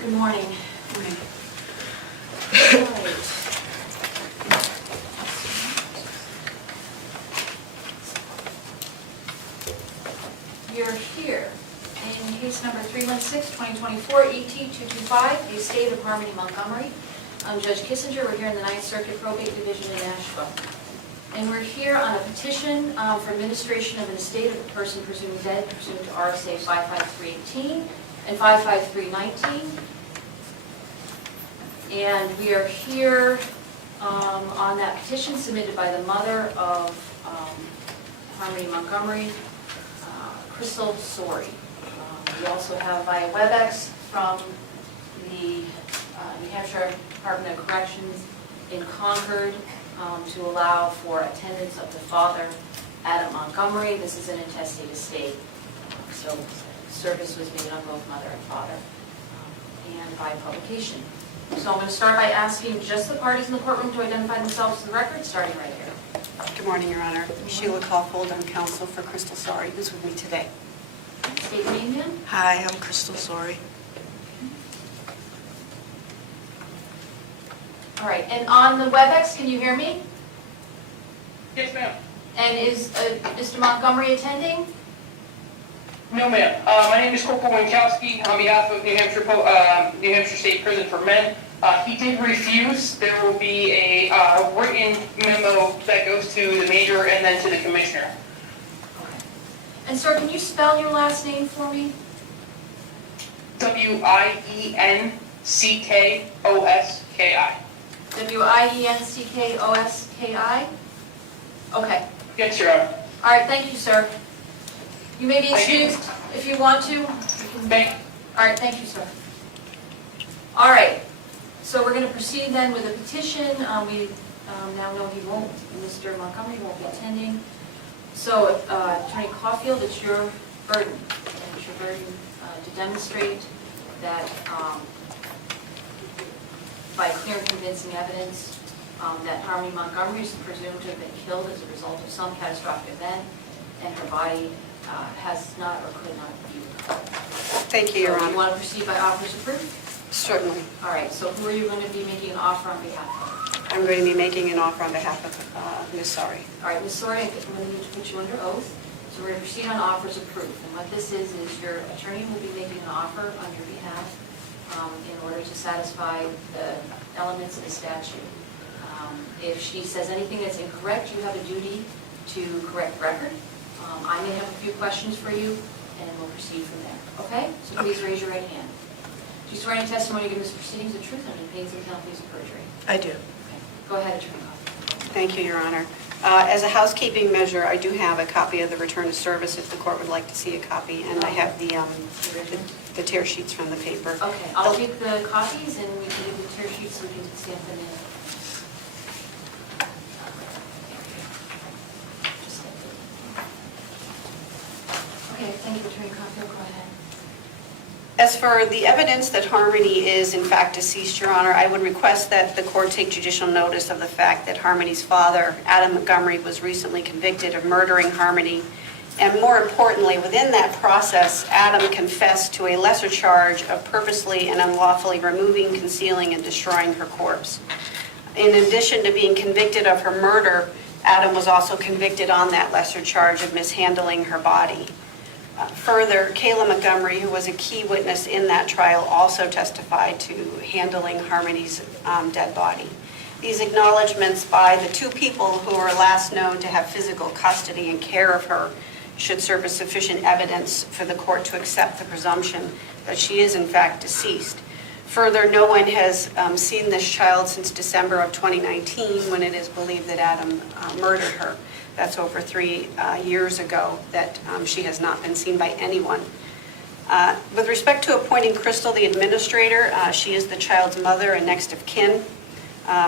Good morning. You're here in case number 316-2024, ET-225, the estate of Harmony Montgomery. I'm Judge Kissinger. We're here in the Ninth Circuit Probate Division in Nashville. And we're here on a petition for administration of an estate of a person presumed dead pursuant to RSA 55318 and 55319. And we are here on that petition submitted by the mother of Harmony Montgomery, Crystal Sorey. We also have via WebEx from the New Hampshire Department of Corrections in Concord to allow for attendance of the father, Adam Montgomery. This is an intestate estate, so service was made on both mother and father, and by publication. So I'm going to start by asking just the parties in the courtroom to identify themselves to the record, starting right here. Good morning, Your Honor. Sheila Caulfield, I'm counsel for Crystal Sorey, who's with me today. State your name again. Hi, I'm Crystal Sorey. All right, and on the WebEx, can you hear me? Yes, ma'am. And is Mr. Montgomery attending? No, ma'am. My name is Corporal Winkowski on behalf of New Hampshire State Prison for Men. He did refuse. There will be a written memo that goes to the major and then to the commissioner. Okay. And sir, can you spell your last name for me? Wienckkoski. Wienckkoski? Okay. Yes, Your Honor. All right, thank you, sir. You may be Thank you. excused if you want to. Thank All right, thank you, sir. All right, so we're going to proceed then with the petition. We now know Mr. Montgomery won't be attending. So, Attorney Caulfield, it's your burden. It's your burden to demonstrate that by clear and convincing evidence that Harmony Montgomery is presumed to have been killed as a result of some catastrophic event, and her body has not or could not be recovered. Thank you, Your So Honor. you want to proceed by offers of proof? Certainly. All right, so who are you going to be making an offer on behalf of? I'm going to be making an offer on behalf of Ms. Sorey. All right, Ms. Sorey, I'm going to need to put you under oath. So we're going to proceed on offers of proof. And what this is your attorney will be making an offer on your behalf in order to satisfy the elements of the statute. If she says anything that's incorrect, you have a duty to correct the record. I may have a few questions for you, and we'll proceed from there. Okay? So please raise your right hand. Do you swear any testimony you give this proceedings the truth under pains and penalties of perjury? I do. Okay. Go ahead, Attorney Caulfield. Thank you, Your Honor. As a housekeeping measure, I do have a copy of the return of service if the court would like to see a copy, and I have the tear sheets from the paper. Okay, I'll take the copies and we can give the tear sheets so we can stamp them in. Okay, thank you, Attorney Caulfield, go ahead. As for the evidence that Harmony is in fact deceased, Your Honor, I would request that the court take judicial notice of the fact that Harmony's father, Adam Montgomery, was recently convicted of murdering Harmony. And more importantly, within that process, Adam confessed to a lesser charge of purposely and unlawfully removing, concealing, and destroying her corpse. In addition to being convicted of her murder, Adam was also convicted on that lesser charge of mishandling her body. Further, Kayla Montgomery, who was a key witness in that trial, also testified to handling Harmony's dead body. These acknowledgments by the two people who were last known to have physical custody and care of her should serve as sufficient evidence for the court to accept the presumption that she is in fact deceased. Further, no one has seen this child since December of 2019 when it is believed that Adam murdered her. That's over 3 years ago that she has not been seen by anyone. With respect to appointing Crystal the administrator, she is the child's mother and next of kin.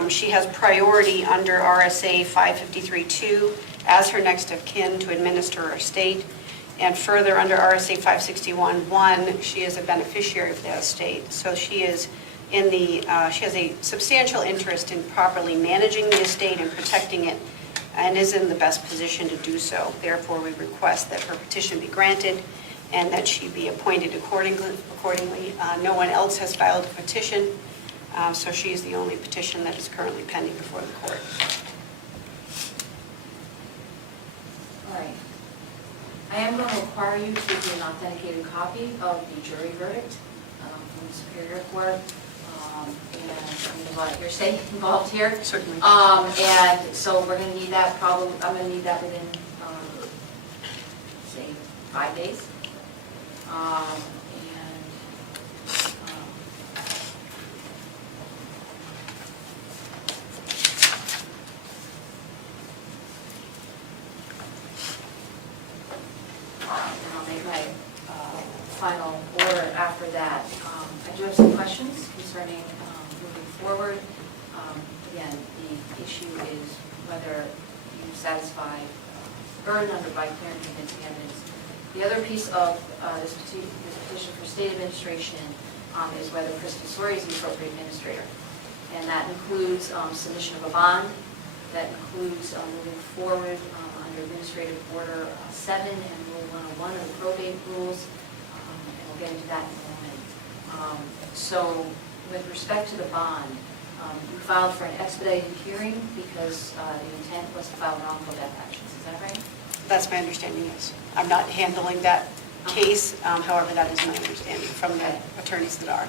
She has priority under RSA 553-2 as her next of kin to administer her estate. And further, under RSA 561-1, she is a beneficiary of that estate. So she is she has a substantial interest in properly managing the estate and protecting it, and is in the best position to do so. Therefore, we request that her petition be granted and that she be appointed accordingly. No one else has filed a petition, so she is the only petition that is currently pending before the court. All right. I am going to require you to give me an authenticated copy of the jury verdict from the Superior Court. And I'm going to hearsay involved here. Certainly. And so we're going to need that I'm going to need that within, say, 5 days. And I'll make my final order after that. I do have some questions concerning moving forward. Again, the issue is whether you satisfy the burden under by clear and convincing evidence. The other piece of this petition for state administration is whether Crystal Sorey is the appropriate administrator. And that includes submission of a bond, that includes moving forward under Administrative Order 7 and Rule 101 of the probate rules, and we'll get into that in a moment. So with respect to the bond, you filed for an expedited hearing because the intent was to file wrongful death actions, is that right? That's my understanding, yes. I'm not handling that case, however, that is my understanding from the attorneys that are.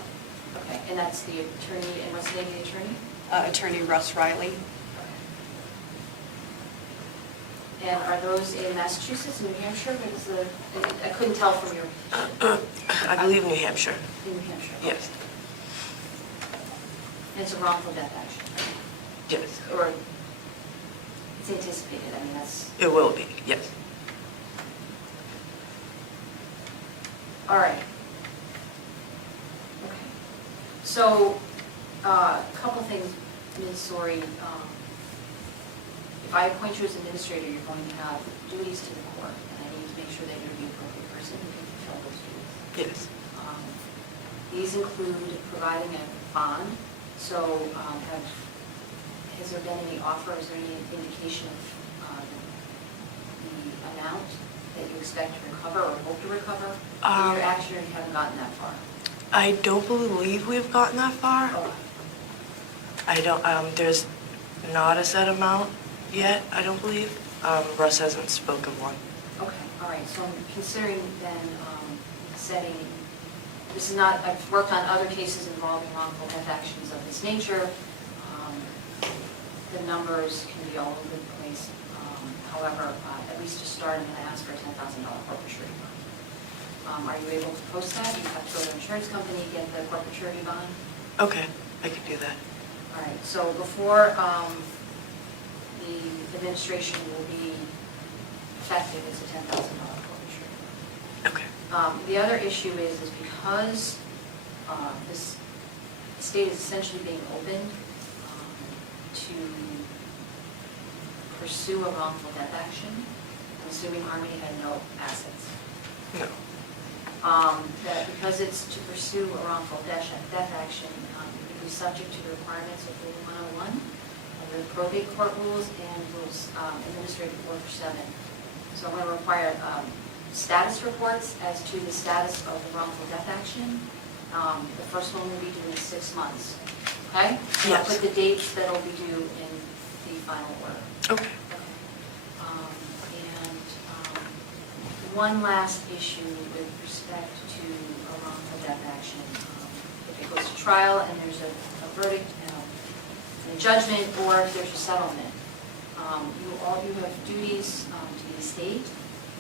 Okay, and that's the attorney, and what's the name of the attorney? Attorney Russ Riley. And are those in Massachusetts and New Hampshire? What is the, I couldn't tell from your, I believe New Hampshire. in New Hampshire. Yes. And it's a wrongful death action, right? Yes. Or it's anticipated, I mean, that's, It will be, yes. all right. Okay. So, a couple things, Ms. Sorey. If I appoint you as administrator, you're going to have duties to the court, and I need to make sure that you're the appropriate person who can fulfill those duties. Yes. These include providing a bond. So has there been any offer, is there any indication of the amount that you expect to recover or hope to recover in your action, or you haven't gotten that far? I don't believe we've gotten that far. Oh, I don't, there's not a set amount yet, I don't believe. Russ hasn't spoken of one. okay, all right. So I'm considering then setting, this is not, I've worked on other cases involving wrongful death actions of this nature. The numbers can be all over the place. However, at least to start, I'm going to ask for a $10,000 corporate surety bond. Are you able to post that? You have to go to an insurance company, get the corporate surety bond? Okay, I can do that. All right, so before the administration will be effective, it's a $10,000 corporate surety bond. Okay. The other issue is because this state is essentially being opened to pursue a wrongful death action, I'm assuming Harmony had no assets. No. That because it's to pursue a wrongful death action, it would be subject to the requirements of Rule 101 of the probate court rules and rules Administrative Order 7. So I'm going to require status reports as to the status of the wrongful death action. The first one will be due in 6 months. Okay? And I'll Yes. put the dates that will be due in the final order. Okay. One last issue with respect to a wrongful death action. If it goes to trial and there's a verdict and a judgment, or if there's a settlement, you have duties to the estate,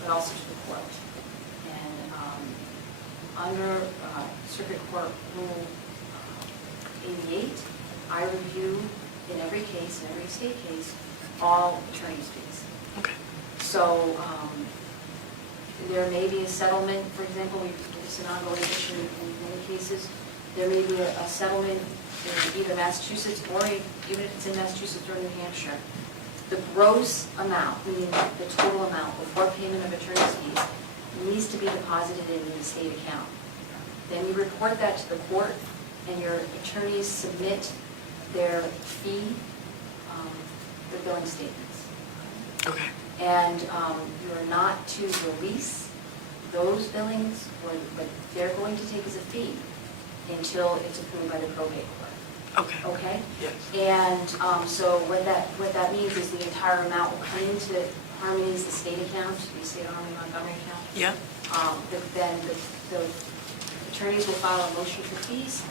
but also to the court. And under Circuit Court Rule 88, I review in every case, in every estate case, all attorney's fees. Okay. So there may be a settlement, for example, it's an ongoing issue in many cases. There may be a settlement in either Massachusetts or even if it's in Massachusetts or New Hampshire. The gross amount, meaning the total amount before payment of attorney's fees, needs to be deposited in the estate account. Then you report that to the court, and your attorneys submit their fee, their billing statements. Okay. And you are not to release those billings, what they're going to take as a fee until it's approved by the probate court, Okay. okay? Yes. And so what that means is the entire amount will come into Harmony's estate account, the estate of Harmony Montgomery account. Yeah. Then the attorneys will file a motion for fees,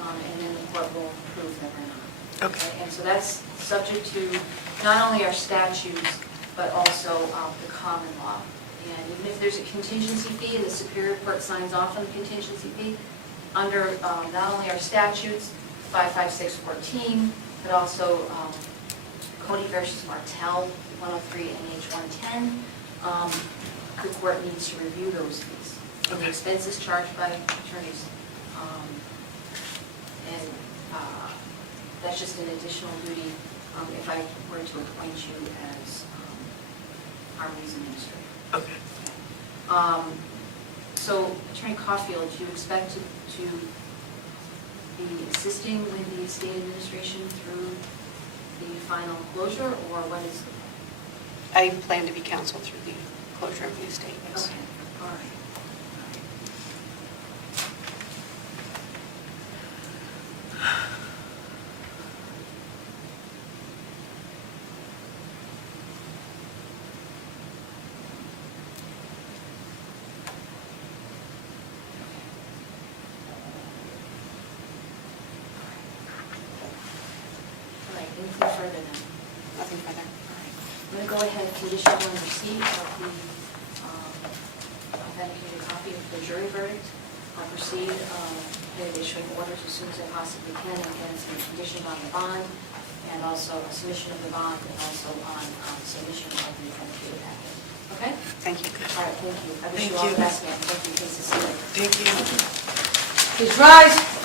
and then the court will approve them or not. Okay. And so that's subject to not only our statutes, but also the common law. And even if there's a contingency fee and the Superior Court signs off on the contingency fee, under not only our statutes, 55614, but also Cody versus Martell, 103 NH 110, the court needs to review those fees. And the Okay. expenses charged by attorneys. And that's just an additional duty if I were to appoint you as Harmony's administrator. Okay. So Attorney Caulfield, do you expect to be assisting with the estate administration through the final closure, or what is the I plan to be counsel through the closure of the estate, yes. Okay, all right. All right, anything further then? Nothing further. I'm going to go ahead and condition on receipt of the authenticated copy of the jury verdict. I'll proceed in issuing orders as soon as I possibly can, and then some conditions on the bond, and also a submission of the bond, and also on submission of the authenticated packet. Okay? Thank you. All right, thank you. I wish Thank you all you. the best, ma'am. Thank you, Casey. Thank you. Please rise.